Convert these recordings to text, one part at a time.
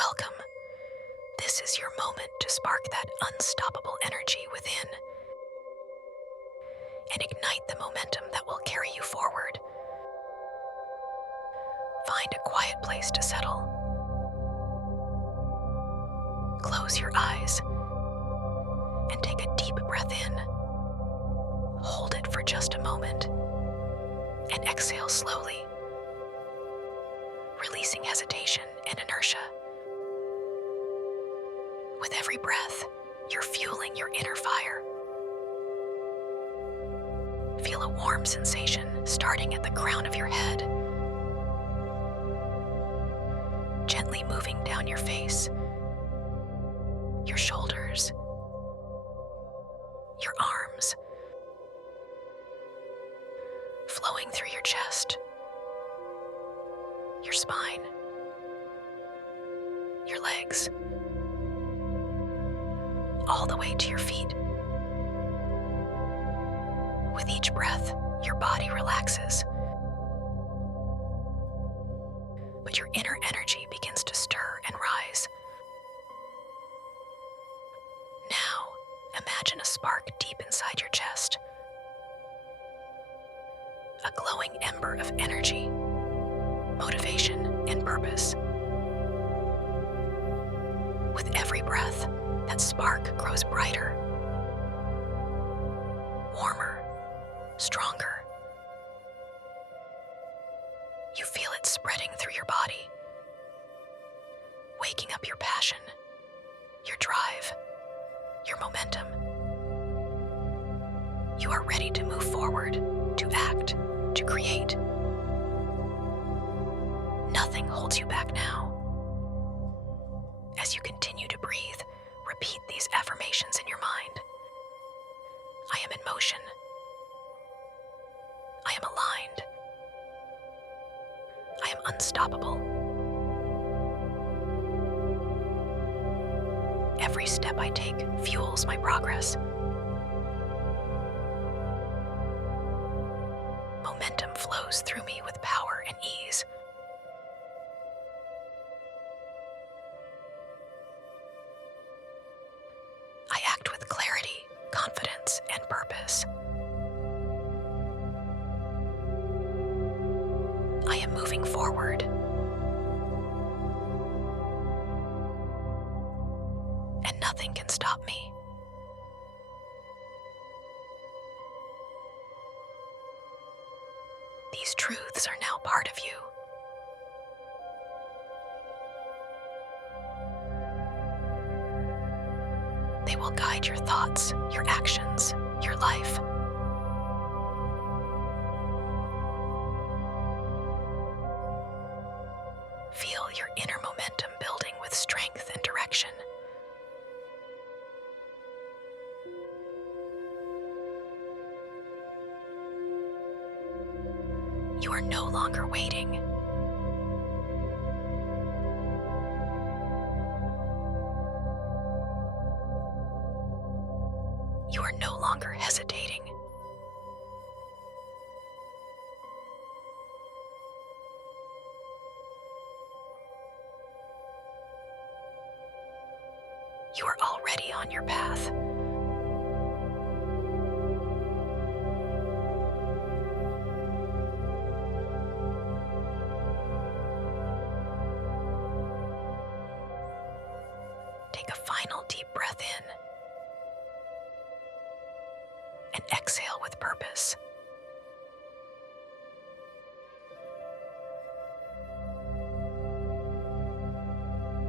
Welcome. This is your moment to spark that unstoppable energy within and ignite the momentum that will carry you forward. Find a quiet place to settle. Close your eyes and take a deep breath in. Hold it for just a moment and exhale slowly, releasing hesitation and inertia. With every breath, you're fueling your inner fire. Feel a warm sensation starting at the crown of your head, gently moving down your face, your shoulders, your arms, flowing through your chest, your spine, your legs, all the way to your feet. With each breath, your body relaxes, but your inner energy begins to stir and rise. Now, imagine a spark deep inside your chest, a glowing ember of energy, motivation, and purpose. With every breath, that spark grows brighter, warmer, stronger. You feel it spreading through your body, waking up your passion, your drive, your momentum. You are ready to move forward, to act, to create. Nothing holds you back now. As you continue to breathe, repeat these affirmations in your mind. I am in motion. I am aligned. I am unstoppable. Every step I take fuels my progress. Momentum flows through me with power and ease. I act with clarity, confidence, and purpose. I am moving forward. And nothing can stop me. These truths are now part of you. They will guide your thoughts, your actions, your life. Feel your inner momentum building with strength and direction. You are no longer waiting. You are no longer hesitating. You are already on your path. Take a final deep breath in and exhale with purpose.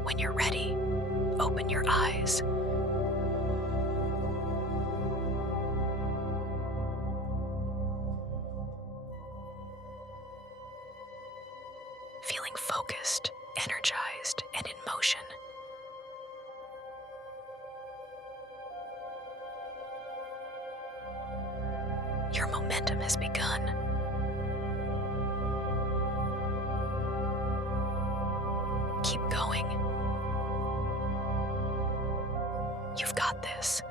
When you're ready, open your eyes. Feeling focused, energized, and in motion. Your momentum has begun. Keep going. You've got this.